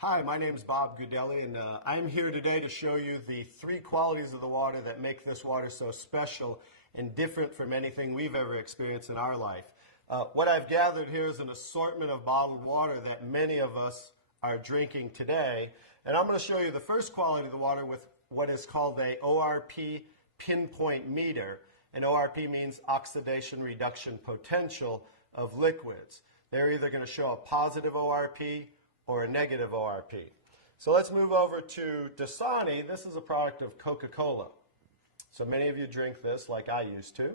Hi, my name is Bob Gudelli, and I'm here today to show you the three qualities of the water that make this water so special and different from anything we've ever experienced in our life. What I've gathered here is an assortment of bottled water that many of us are drinking today, and I'm going to show you the first quality of the water with what is called a ORP pinpoint meter, and ORP means oxidation reduction potential of liquids. They're either going to show a positive ORP or a negative ORP. So let's move over to Dasani. This is a product of Coca-Cola. So many of you drink this like I used to.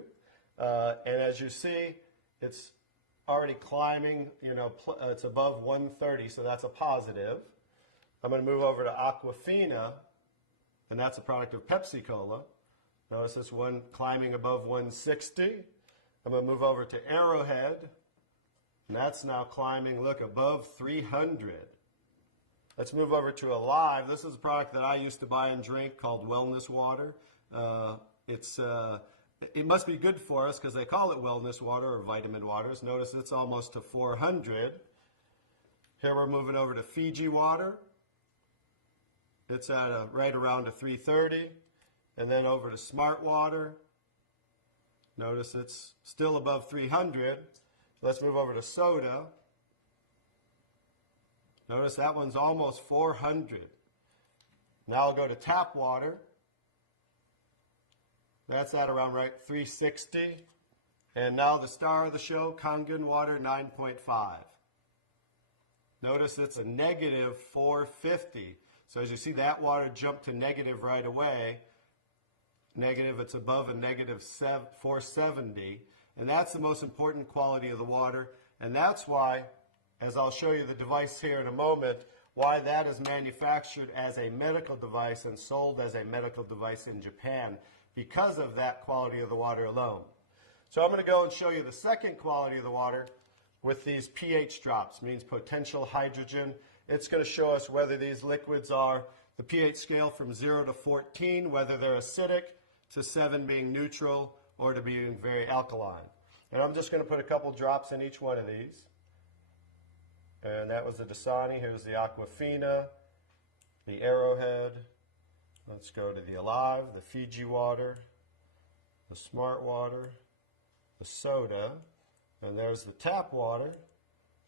And as you see, it's already climbing, it's above 130, so that's a positive. I'm going to move over to Aquafina, and that's a product of Pepsi-Cola. Notice this one climbing above 160. I'm going to move over to Arrowhead. And that's now climbing, look, above 300. Let's move over to Alive. This is a product that I used to buy and drink called Wellness Water. It must be good for us because they call it wellness water or vitamin waters. Notice it's almost to 400. Here we're moving over to Fiji water. It's at right around a 330. And then over to Smart Water. Notice it's still above 300. Let's move over to soda. Notice that one's almost 400. Now I'll go to tap water. That's at around right 360. And now the star of the show, Kangen water 9.5. Notice it's a negative 450. So as you see, that water jumped to negative right away. Negative, it's above a negative 470. And that's the most important quality of the water. And that's why, as I'll show you the device here in a moment, why that is manufactured as a medical device and sold as a medical device in Japan, because of that quality of the water alone. So I'm going to go and show you the second quality of the water with these pH drops, means potential hydrogen. It's going to show us whether these liquids are the pH scale from 0 to 14, whether they're acidic, to 7 being neutral, or to being very alkaline. And I'm just going to put a couple drops in each one of these. And that was the Dasani. Here's the Aquafina, the Arrowhead. Let's go to the Alive, the Fiji water, the Smart water, the soda, and there's the tap water,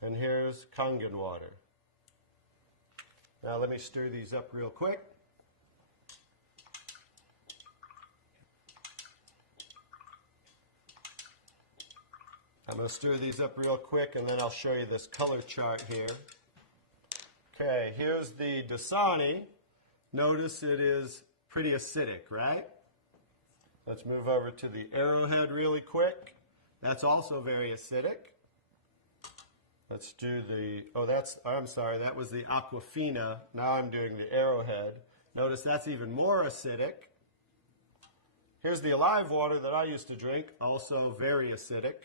and here's Kangen water. Now let me stir these up real quick. I'm going to stir these up real quick, and then I'll show you this color chart here. Okay, here's the Dasani. Notice it is pretty acidic, right? Let's move over to the Arrowhead really quick. That's also very acidic. Let's do the, I'm sorry, that was the Aquafina. Now I'm doing the Arrowhead. Notice that's even more acidic. Here's the Alive water that I used to drink, also very acidic.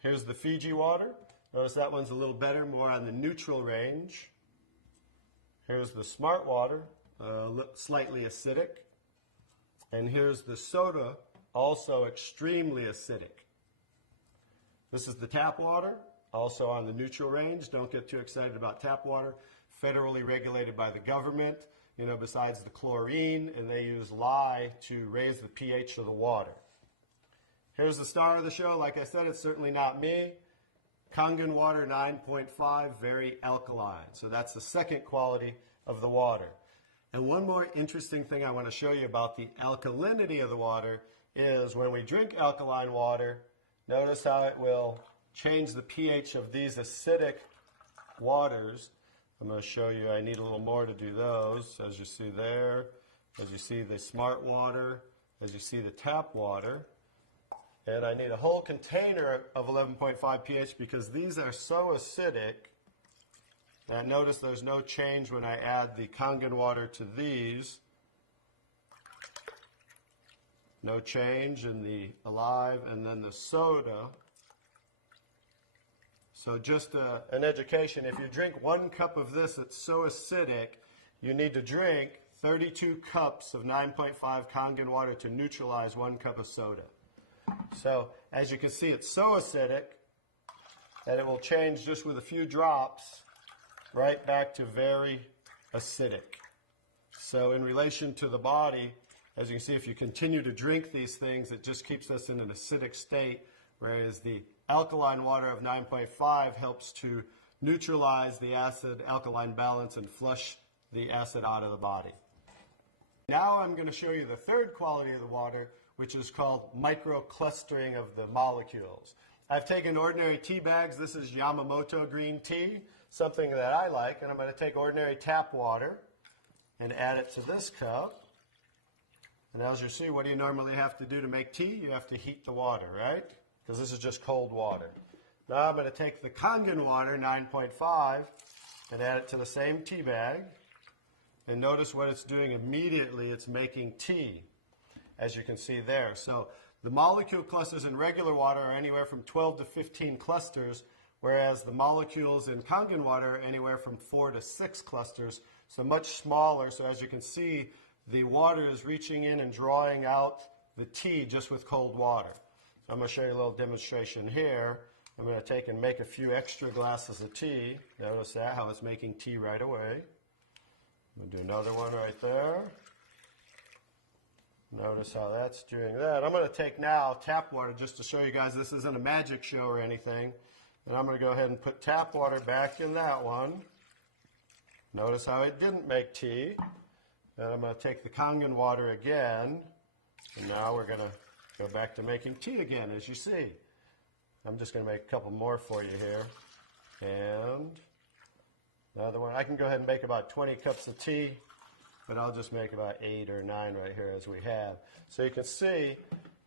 Here's the Fiji water. Notice that one's a little better, more on the neutral range. Here's the Smart water, slightly acidic. And here's the soda, also extremely acidic. This is the tap water, also on the neutral range. Don't get too excited about tap water. Federally regulated by the government, besides the chlorine, and they use lye to raise the pH of the water. Here's the star of the show. Like I said, it's certainly not me. Kangen water 9.5, very alkaline. So that's the second quality of the water. And one more interesting thing I want to show you about the alkalinity of the water is when we drink alkaline water, notice how it will change the pH of these acidic waters. I'm going to show you, I need a little more to do those, as you see there, as you see the Smart water, as you see the tap water. And I need a whole container of 11.5 pH because these are so acidic that notice there's no change when I add the Kangen water to these. No change in the Alive and then the soda. So just an education, if you drink 1 cup of this that's so acidic, you need to drink 32 cups of 9.5 Kangen water to neutralize 1 cup of soda. So as you can see, it's so acidic that it will change just with a few drops right back to very acidic. So in relation to the body, as you can see, if you continue to drink these things, it just keeps us in an acidic state, whereas the alkaline water of 9.5 helps to neutralize the acid-alkaline balance and flush the acid out of the body. Now I'm going to show you the third quality of the water, which is called microclustering of the molecules. I've taken ordinary tea bags. This is Yamamoto green tea, something that I like, and I'm going to take ordinary tap water and add it to this cup. And as you see, what do you normally have to do to make tea? You have to heat the water, right? Because this is just cold water. Now I'm going to take the Kangen water, 9.5, and add it to the same tea bag. And notice what it's doing immediately. It's making tea, as you can see there. So the molecule clusters in regular water are anywhere from 12 to 15 clusters, whereas the molecules in Kangen water are anywhere from 4 to 6 clusters, so much smaller. So as you can see, the water is reaching in and drawing out the tea just with cold water. So I'm going to show you a little demonstration here. I'm going to take and make a few extra glasses of tea. Notice that, how it's making tea right away. I'm going to do another one right there. Notice how that's doing that. I'm going to take now tap water just to show you guys this isn't a magic show or anything. And I'm going to go ahead and put tap water back in that one. Notice how it didn't make tea. Then I'm going to take the Kangen water again. And now we're going to go back to making tea again, as you see. I'm just going to make a couple more for you here. And another one. I can go ahead and make about 20 cups of tea, but I'll just make about 8 or 9 right here as we have. So you can see,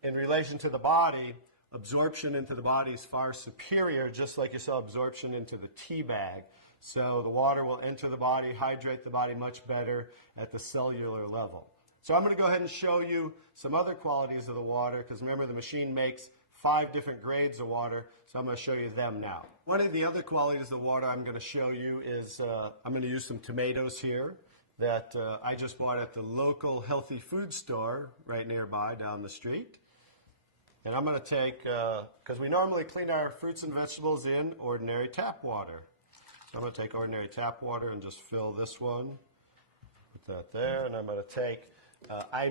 in relation to the body, absorption into the body is far superior, just like you saw absorption into the tea bag. So the water will enter the body, hydrate the body much better at the cellular level. So I'm going to go ahead and show you some other qualities of the water, because remember the machine makes 5 different grades of water, so I'm going to show you them now. One of the other qualities of the water I'm going to show you is I'm going to use some tomatoes here that I just bought at the local healthy food store right nearby down the street. And I'm going to take, because we normally clean our fruits and vegetables in ordinary tap water. So I'm going to take ordinary tap water and just fill this one. Put that there, and I'm going to take, I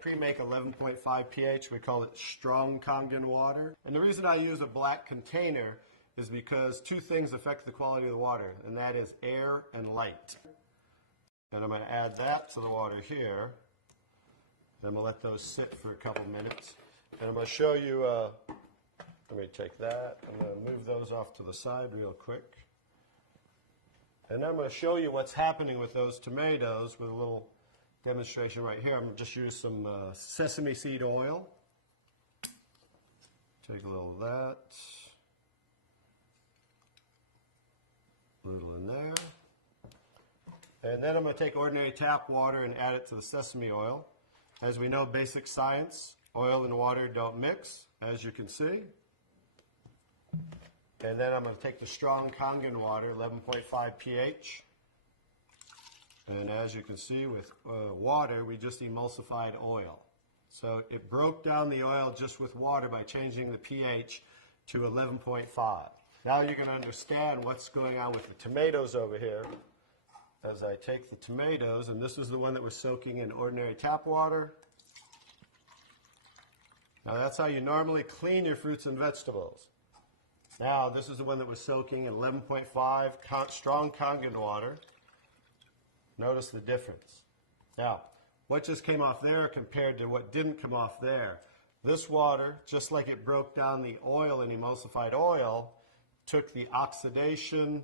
pre-make 11.5 pH. We call it strong Kangen water. And the reason I use a black container is because 2 things affect the quality of the water, and that is air and light. And I'm going to add that to the water here. And I'm going to let those sit for a couple minutes. And I'm going to show you, let me take that. I'm going to move those off to the side real quick. And I'm going to show you what's happening with those tomatoes with a little demonstration right here. I'm going to just use some sesame seed oil. Take a little of that. A little in there. And then I'm going to take ordinary tap water and add it to the sesame oil. As we know, basic science, oil and water don't mix, as you can see. And then I'm going to take the strong Kangen water, 11.5 pH. And as you can see with water, we just emulsified oil. So it broke down the oil just with water by changing the pH to 11.5. Now you're going to understand what's going on with the tomatoes over here. As I take the tomatoes, and this is the one that was soaking in ordinary tap water. Now that's how you normally clean your fruits and vegetables. Now this is the one that was soaking in 11.5 strong Kangen water. Notice the difference. Now, what just came off there compared to what didn't come off there? This water, just like it broke down the oil and emulsified oil, took the oxidation,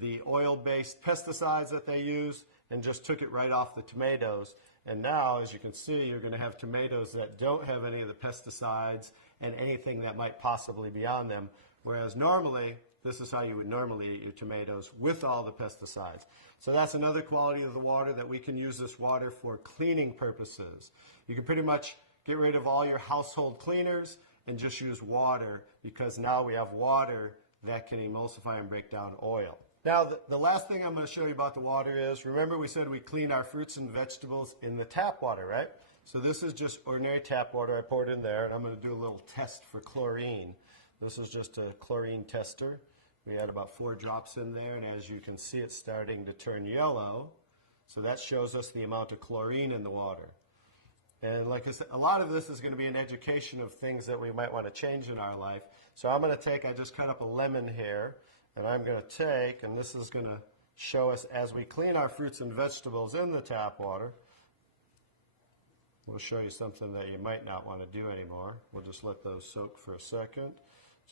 the oil-based pesticides that they use, and just took it right off the tomatoes. And now, as you can see, you're going to have tomatoes that don't have any of the pesticides and anything that might possibly be on them. Whereas normally, this is how you would normally eat your tomatoes with all the pesticides. So that's another quality of the water, that we can use this water for cleaning purposes. You can pretty much get rid of all your household cleaners and just use water, because now we have water that can emulsify and break down oil. Now, the last thing I'm going to show you about the water is, remember we said we clean our fruits and vegetables in the tap water, right? So this is just ordinary tap water. I poured in there, and I'm going to do a little test for chlorine. This is just a chlorine tester. We had about 4 drops in there, and as you can see, it's starting to turn yellow. So that shows us the amount of chlorine in the water. And like I said, a lot of this is going to be an education of things that we might want to change in our life. So I'm going to take, I just cut up a lemon here, and I'm going to take, and this is going to show us as we clean our fruits and vegetables in the tap water, we'll show you something that you might not want to do anymore. We'll just let those soak for a second,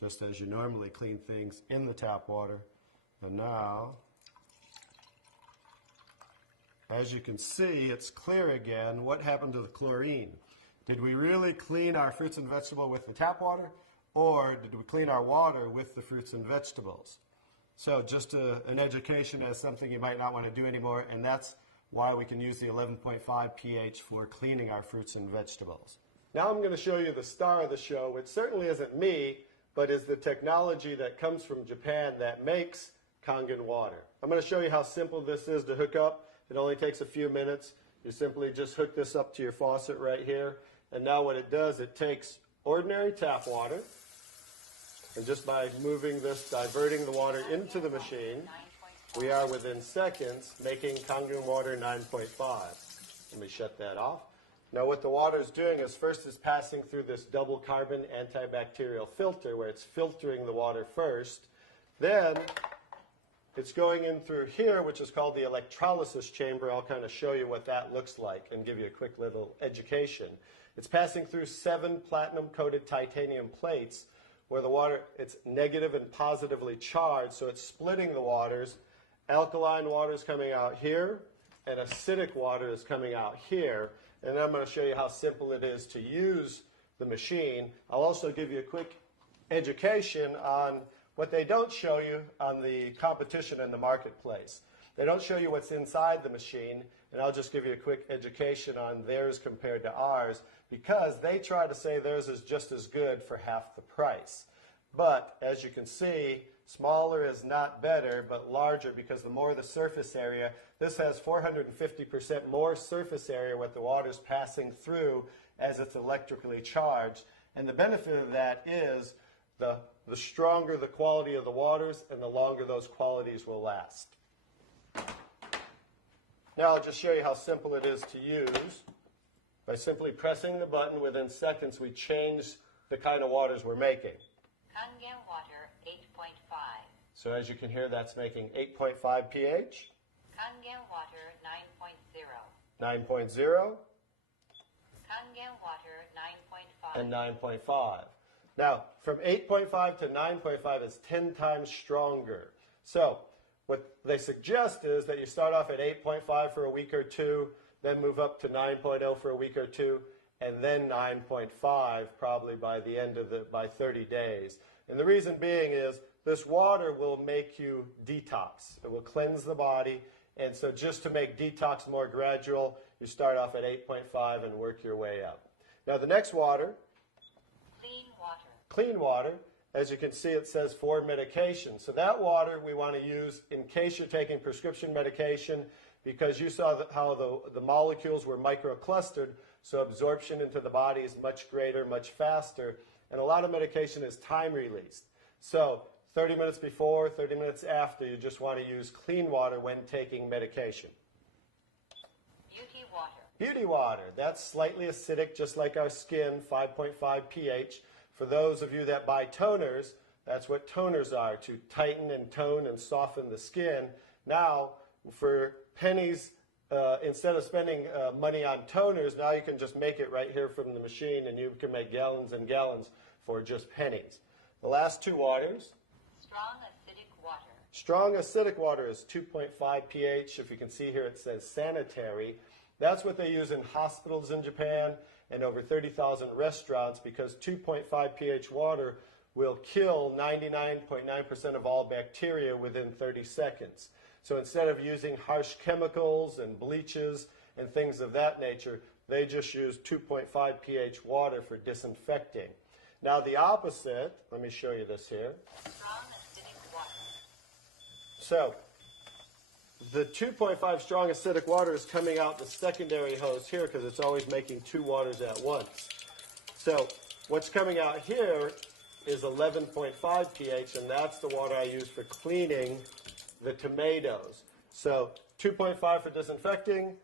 just as you normally clean things in the tap water. And now, as you can see, it's clear again. What happened to the chlorine? Did we really clean our fruits and vegetables with the tap water, or did we clean our water with the fruits and vegetables? So just an education as something you might not want to do anymore, and that's why we can use the 11.5 pH for cleaning our fruits and vegetables. Now I'm going to show you the star of the show, which certainly isn't me, but is the technology that comes from Japan that makes Kangen water. I'm going to show you how simple this is to hook up. It only takes a few minutes. You simply just hook this up to your faucet right here, and now what it does, it takes ordinary tap water, and just by moving this, diverting the water into the machine, we are within seconds making Kangen water 9.5. Let me shut that off. Now what the water is doing is first it's passing through this double carbon antibacterial filter where it's filtering the water first. Then it's going in through here, which is called the electrolysis chamber. I'll kind of show you what that looks like and give you a quick little education. It's passing through 7 platinum-coated titanium plates where the water, it's negative and positively charged, so it's splitting the waters. Alkaline water is coming out here, and acidic water is coming out here. And I'm going to show you how simple it is to use the machine. I'll also give you a quick education on what they don't show you on the competition in the marketplace. They don't show you what's inside the machine, and I'll just give you a quick education on theirs compared to ours, because they try to say theirs is just as good for half the price. But as you can see, smaller is not better, but larger, because the more the surface area, this has 450% more surface area what the water's passing through as it's electrically charged. And the benefit of that is the stronger the quality of the waters and the longer those qualities will last. Now I'll just show you how simple it is to use. By simply pressing the button, within seconds we change the kind of waters we're making. Kangen water 8.5. So as you can hear, that's making 8.5 pH. Kangen water 9.0. 9.0. Kangen water 9.5. And 9.5. Now, from 8.5 to 9.5 is 10 times stronger. So what they suggest is that you start off at 8.5 for a week or two, then move up to 9.0 for a week or two, and then 9.5 probably by the end of by 30 days. And the reason being is this water will make you detox. It will cleanse the body. And so just to make detox more gradual, you start off at 8.5 and work your way up. Now the next water, Clean water. clean water, as you can see it says for medication. So that water we want to use in case you're taking prescription medication, because you saw how the molecules were microclustered, so absorption into the body is much greater, much faster, and a lot of medication is time released. So 30 minutes before, 30 minutes after, you just want to use clean water when taking medication. Beauty water. Beauty water, that's slightly acidic, just like our skin, 5.5 pH. For those of you that buy toners, that's what toners are, to tighten and tone and soften the skin. Now, for pennies, instead of spending money on toners, now you can just make it right here from the machine, and you can make gallons and gallons for just pennies. The last two waters. Strong acidic water. Strong acidic water is 2.5 pH. If you can see here, it says sanitary. That's what they use in hospitals in Japan and over 30,000 restaurants, because 2.5 pH water will kill 99.9% of all bacteria within 30 seconds. So instead of using harsh chemicals and bleaches and things of that nature, they just use 2.5 pH water for disinfecting. Now the opposite, let me show you this here. Strong acidic water. So the 2.5 strong acidic water is coming out the secondary hose here, because it's always making two waters at once. So what's coming out here is 11.5 pH, and that's the water I use for cleaning the tomatoes. So 2.5 for disinfecting,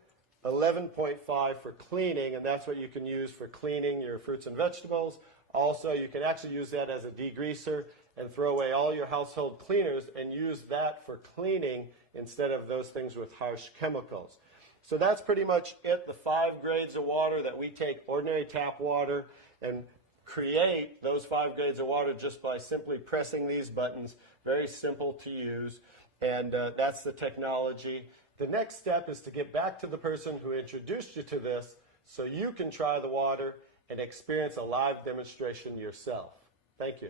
11.5 for cleaning, and that's what you can use for cleaning your fruits and vegetables. Also, you can actually use that as a degreaser and throw away all your household cleaners and use that for cleaning instead of those things with harsh chemicals. So that's pretty much it, the 5 grades of water that we take ordinary tap water and create those 5 grades of water just by simply pressing these buttons. Very simple to use, and that's the technology. The next step is to get back to the person who introduced you to this so you can try the water and experience a live demonstration yourself. Thank you.